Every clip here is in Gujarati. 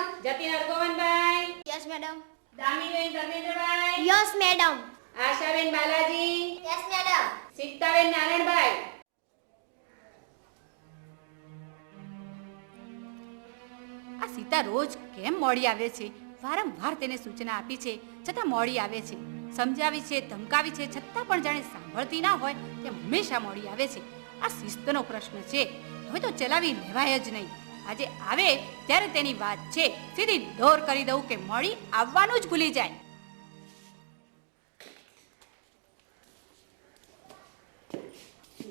મેડમ. જતીન અર્ગોવનભાઈ. Yes madam. દામિનીબેન ધર્મેન્દ્રભાઈ. Yes madam. આશાબેન બાલાજી. Yes madam. સીતાબેન નારાયણભાઈ. આ સીતા રોજ કેમ મોડી આવે છે? વારંવાર તેને સૂચના આપી છે છતાં મોડી આવે છે. સમજાવી છે, ધમકાવી છે, છતાં પણ જાણે સાંભળતી ના હોય તેમ હંમેશા મોડી આવે છે. આ શિસ્તનો પ્રશ્ન છે. હવે તો ચલાવી લેવાય જ નહીં. આજે આવે ત્યારે તેની વાત છે સીધી દોર કરી દઉં કે મોડી આવવાનું જ ભૂલી જાય.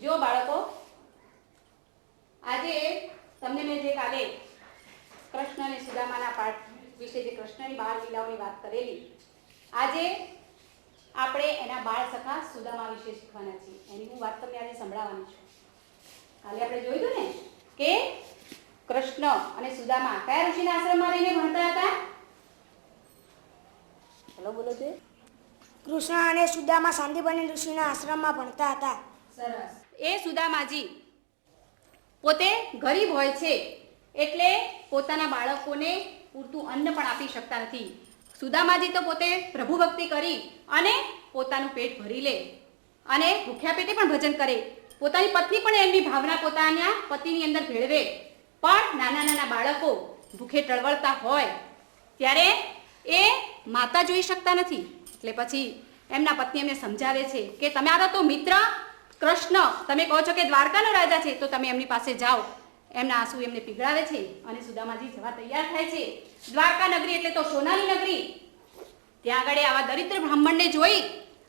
જો બાળકો, આજે તમને મેં જે કાલે કૃષ્ણ અને સુદામાના પાઠ વિશે જે કૃષ્ણની બાળ લીલાઓની વાત કરેલી, આજે આપણે એના બાળ સખા સુદામા વિશે શીખવાના છીએ. એની હું વાત તમને આજે સંભળાવવાની છું. કાલે આપણે જોયું ને કે કૃષ્ણ અને સુદામા કયા ઋષિના આશ્રમમાં રહીને ભણતા હતા? ચલો બોલો છે. કૃષ્ણ અને સુદામા સાંદીપની ઋષિના આશ્રમમાં ભણતા હતા. સરસ. એ સુદામાજી પોતે ગરીબ હોય છે એટલે પોતાના બાળકોને પૂરતું અન્ન પણ આપી શકતા નથી. સુદામાજી તો પોતે પ્રભુ ભક્તિ કરી અને પોતાનું પેટ ભરી લે અને ભૂખ્યા પેટે પણ ભજન કરે. પોતાની પત્ની પણ એમની ભાવના પોતાના પતિની અંદર ભેળવે. પણ નાના નાના બાળકો ભૂખે ટળવળતા હોય ત્યારે એ માતા જોઈ શકતા નથી. એટલે પછી એમના પત્ની એમને સમજાવે છે કે તમે આ તો મિત્ર કૃષ્ણ, તમે કહો છો કે દ્વારકાનો રાજા છે તો તમે એમની પાસે જાઓ. એમના આંસુ એમને પીગળાવે છે અને સુદામાજી જવા તૈયાર થાય છે. દ્વારકા નગરી એટલે તો સોનાની નગરી. ત્યાં આગળ આવા દરિદ્ર બ્રાહ્મણને જોઈ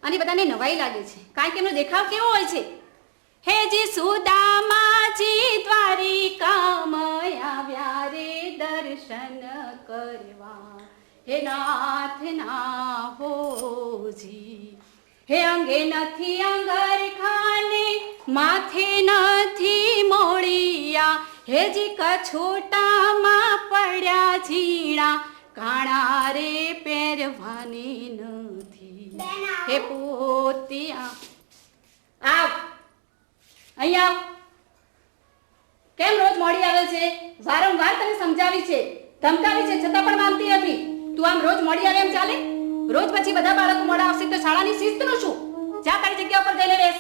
અને બધાને નવાઈ લાગે છે, કારણ કે એમનો દેખાવ કેવો હોય છે. હે જી સુદામાજી દ્વારિકામાં આવ્યા રે દર્શન કરવા, હે નાથ ના હોજી, હે અંગે નથી અંગરખાને, માથે નથી મોળિયા, હે જી કછોટામાં પડ્યા ઝીણા, કાણા રે પહેરવાની નથી, હે પોતિયા. આવ અહીંયા આવ. કેમ રોજ મોડી આવે છે? વારંવાર તને સમજાવી છે, ધમકાવી છે, છતાં પણ માનતી નથી. તું આમ રોજ મોડી આવે એમ ચાલે? રોજ પછી બધા બાળકો મોડા આવશે તો શાળાની શિસ્તનું શું? જા તારી જગ્યા ઉપર જઈને બેસ.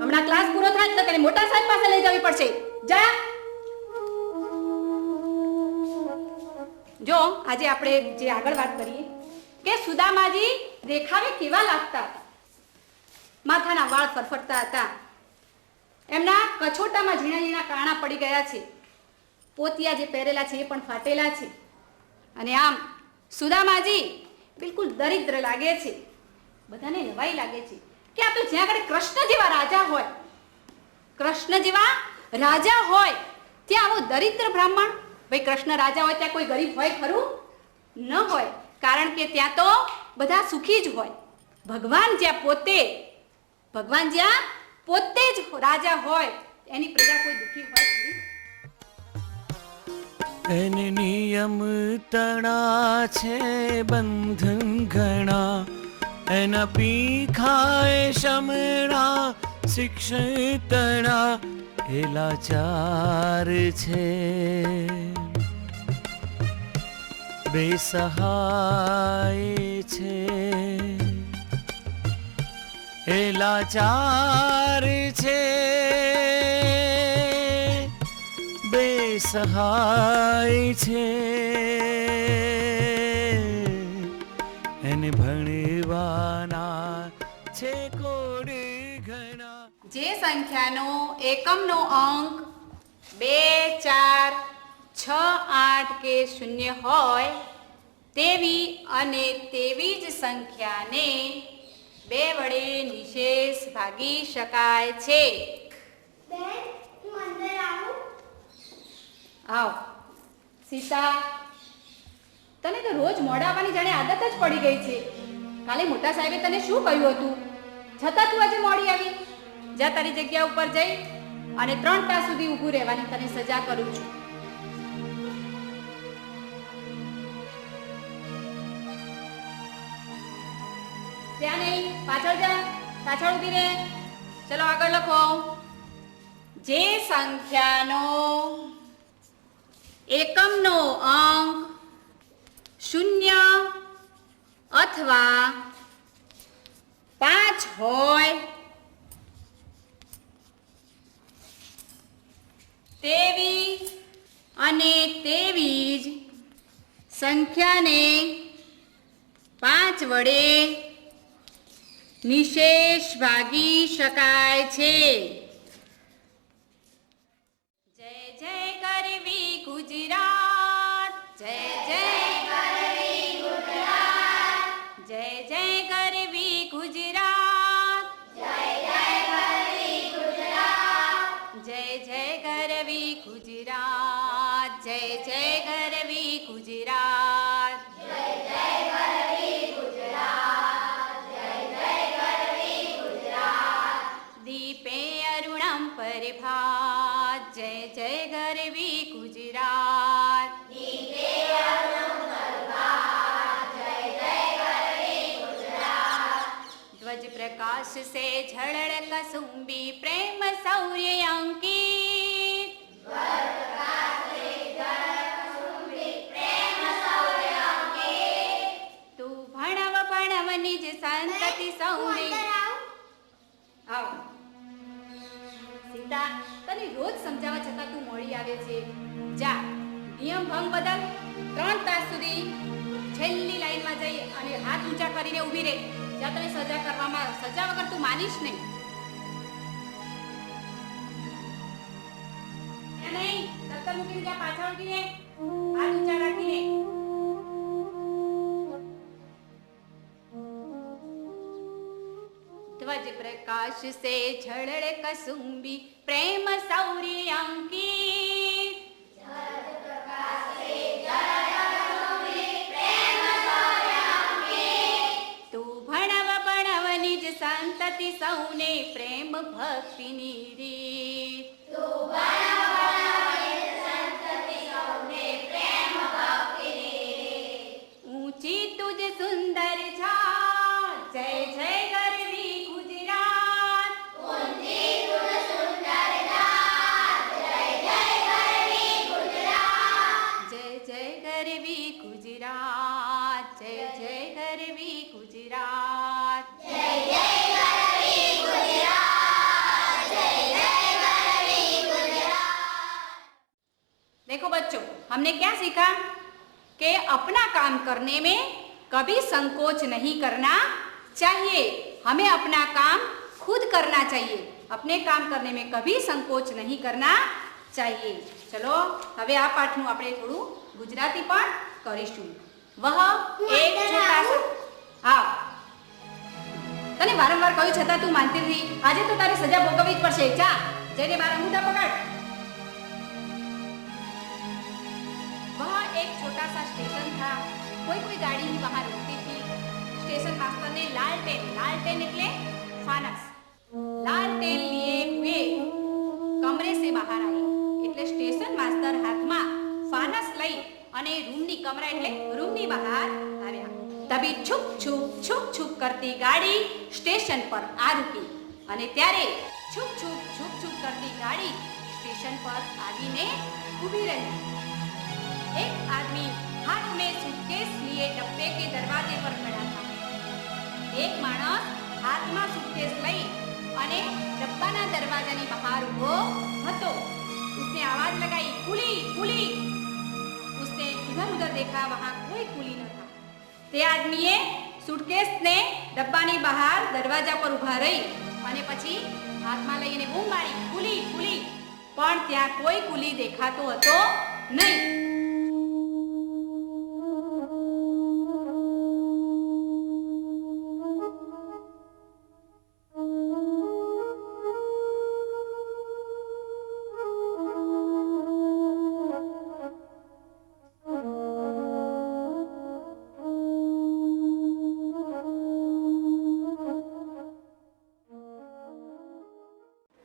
હમણાં ક્લાસ પૂરો થાય એટલે તને મોટા સાહેબ પાસે લઈ જવી પડશે. જા. જો આજે આપણે જે આગળ વાત કરીએ કે સુદામાજી દેખાવે કેવા લાગતા હતા. માથાના વાળ ફરફરતા હતા, એમના કછોટામાં ઝીણા ઝીણા કાણા પડી ગયા છે, પોતિયા જે પહેરેલા છે એ પણ ફાટેલા છે, અને આમ સુદામાજી બિલકુલ દરિદ્ર લાગે છે. બધાને નવાઈ લાગે છે કે આ તો જ્યાં આગળ કૃષ્ણ જેવા રાજા હોય, કૃષ્ણ જેવા રાજા હોય ત્યાં આવો દરિદ્ર બ્રાહ્મણ. ભાઈ કૃષ્ણ રાજા હોય ત્યાં કોઈ ગરીબ હોય ખરું? ન હોય, કારણ કે ત્યાં તો બધા સુખી જ હોય. ભગવાન જ્યાં પોતે જ રાજા હોય એની પ્રજા કોઈ દુખી હોય ખરી? એને નિયમ તણા છે બંધન ઘણા, એના પીખાય શમણા શિક્ષણ તણા, એ લાચાર છે બેસહાય છે, એ લાચાર છે બેસહાય છે, એને ભણવાના છે કોડ ઘણા. જે સંખ્યાનો એકમનો અંક 2, 4, 6, 8 કે 0 હોય તેવી અને તેવી જ સંખ્યાને 2 વડે નિશેષ ભાગી શકાય છે. બેન, હું અંદર આવું? આવ. સીતા, તને તો રોજ મોડા આવવાની જાણે આદત જ પડી ગઈ છે. કાલે મોટા સાહેબે તને શું કહ્યું હતું, છતાં તું આજે મોડી આવી? જા તારી જગ્યા ઉપર જઈ અને 3 તાસ સુધી ઊભું રહેવાની તને સજા કરું છું. ત્યાં નહીં, પાછળ જા, પાછળ ઊભી રહે. ચલો આગળ લખો. જે સંખ્યાનો એકમનો અંક શૂન્ય અથવા 5 હોય તેવી અને તેવી જ સંખ્યાને 5 વડે નિશેષ ભાગી શકાય છે. જય જય કરવી ગુજરાત, જય જય કરવી ગુજરાત, જય જય કરવી ગુજરાત, જય જય કરવી ગુજરાત, જય જય કરવી ગુજરાત, જય જય કરવી ગુજરાત, જય જય કરવી ગુજરાત, જય જય કરવી ગુજરાત. દીપે અરુણમ પરિભાત, જય જય કરવી ગુજરાત, દીપે અરુણમ પરિભાત, જય જય કરવી ગુજરાત. ધ્વજ પ્રકાશ સે ઝળળ કસુંબી પ્રેમ શૌર્ય અંકિત, ધ્વજ પ્રકાશ સે ઝળળ કસુંબી પ્રેમ શૌર્ય અંકિત. તું ભણવ ભણવ નિજ સંતતિ સૌને. આવ સીતા, તને રોજ સમજાવવા છતાં તું મોડી આવે છે. જા, નિયમ ભંગ બદલ 3 તાસ સુધી છેલ્લી લાઈનમાં જઈ અને હાથ ઊંચા કરીને ઊભી રહે. જ્યાં તને સજા કરવામાં, સજા વગર તું માનીશ નહીં. નહીં, દફતર મૂકીને જા, પાછળ ઉઠીને હાથ ઊંચા રાખીને. ધ્વજ પ્રકાશ સે ઝળળ કસુંબી પ્રેમ શૌર્ય અંકિત, ધ્વજ પ્રકાશ સે ઝળળ કસુંબી પ્રેમ શૌર્ય અંકિત. તું ભણવ ભણવ નિજ સંતતિ સૌને પ્રેમ ભક્તિની રીત, તું ભણવ ભણવ નિજ સંતતિ સૌને પ્રેમ ભક્તિની રીત. ઊંચી તુજ સુંદર છાત, જય જય કરવી ગુજરાત, ઊંચી તુજ સુંદર છાત, જય જય કરવી ગુજરાત, જય જય કરવી ગુજરાત, જય જય કરવી ગુજરાત, જય જય કરવી ગુજરાત, જય જય करवी गुजरात। देखो बच्चों, हमने क्या सीखा कि अपना काम करने में कभी संकोच नहीं करना चाहिए। हमें अपना काम खुद करना चाहिए, अपने काम करने में कभी संकोच नहीं करना चाहिए। चलो હવે આ પાઠનું આપણે થોડું ગુજરાતી પણ કરીશું। વહ એક છોટા સા હા તને વારંવાર કહ્યું છતાં તું માનતી નથી। આજે તો તારી સજા ભોગવવી જ પડશે। જા જઈને મારા અંગૂઠા પકડ। वह एक छोटा सा स्टेशन था। कोई कोई गाड़ी ही वहां रुकती थी। स्टेशन मास्टर ने लालटेन એટલે फानस लालटेन लिए हुए कमरे से बाहर आए। એટલે સ્ટેશન માસ્ટર હાથમાં ફાનસ લઈ અને કમરા એટલે રૂમની બહાર આવ્યા। તभी છુપ છુપ કરતી ગાડી સ્ટેશન પર આ રૂકી અને ત્યારે છુપ છુપ કરતી ગાડી स्टेशन पर आવીને ઊભી રહી। एक आदमी हाथ में सूटकेस लिए डब्बे के दरवाजे पर खड़ा था। एक माणस हाथ में सूटकेस लई अने डब्बाना दरवाजानी बहार उभो हतो। उसने आवाज लगाई, कुली कुली। उसने इधर उधर देखा, वहां कोई कुली न था। ते आदमीए सूटकेस ने डब्बानी बहार दरवाजा पर उभा रही अने पछी हाथमां लईने बूम मारी, कुली कुली। पण त्यां कोई कुली देखातो हतो नहीं।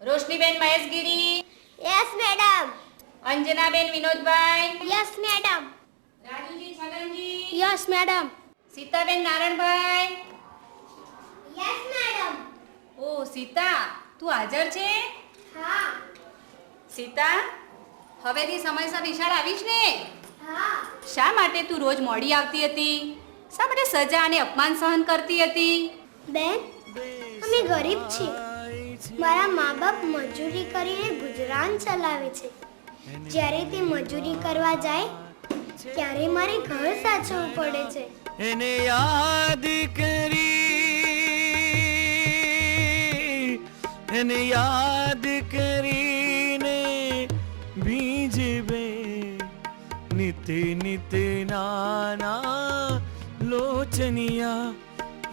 रोशनीबेन महेशगिरी। Yes madam. अंजनाबेन विनोदभाई। Yes madam. राजूजी छगनजी। Yes madam. सीताबेन नारायणभाई। Yes madam. ओ सीता, તું હાજર છે? હા। સીતા, હવેથી સમયસર નિશાળ આવીશ ને? શા માટે તું રોજ મોડી આવતી હતી? શા માટે સજા અને અપમાન સહન કરતી હતી? બેન, અમે ગરીબ છીએ. મારા મા બાપ મજૂરી કરીને ગુજરાન ચલાવે છે. જ્યારે તે મજૂરી કરવા જાય ત્યારે મારે ઘર સાચવવું પડે છે. એને યાદ કરીને બીજવે નિત નિત નાના લોચનિયા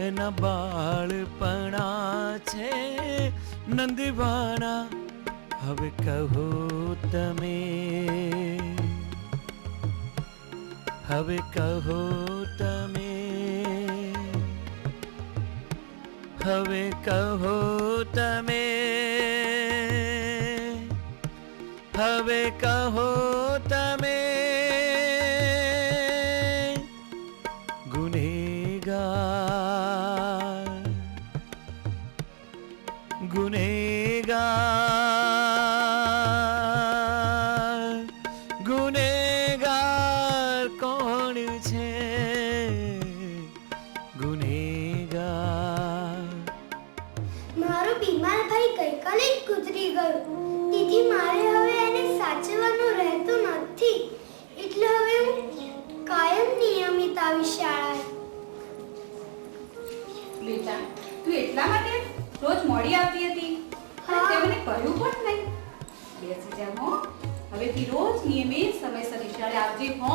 એના બાળપણા છે નંદવાણા. હવે કહો તમે, હવે કહો તમે, હવે કહો તમે, હવે કહો તમે. ગુનેગાર, ગુનેગાર, ગુનેગાર કોણ છે? ગુનેગાર મારો બીમાર ભાઈ ગઈકાલે જ ગુજરી ગયો. તેથી મારે હવે એને સાચવવાનું રહેતું નથી. એટલે હવે હું કાયમ નિયમિત આવી શાળાએ. બેટા, તું એટલા માટે રોજ મોડી આવતી હતી? હા. તે મને કહ્યું પણ નહીં. બેસી જા હો. હવેથી રોજ નિયમિત સમયસર નિશાળે આવજે હો.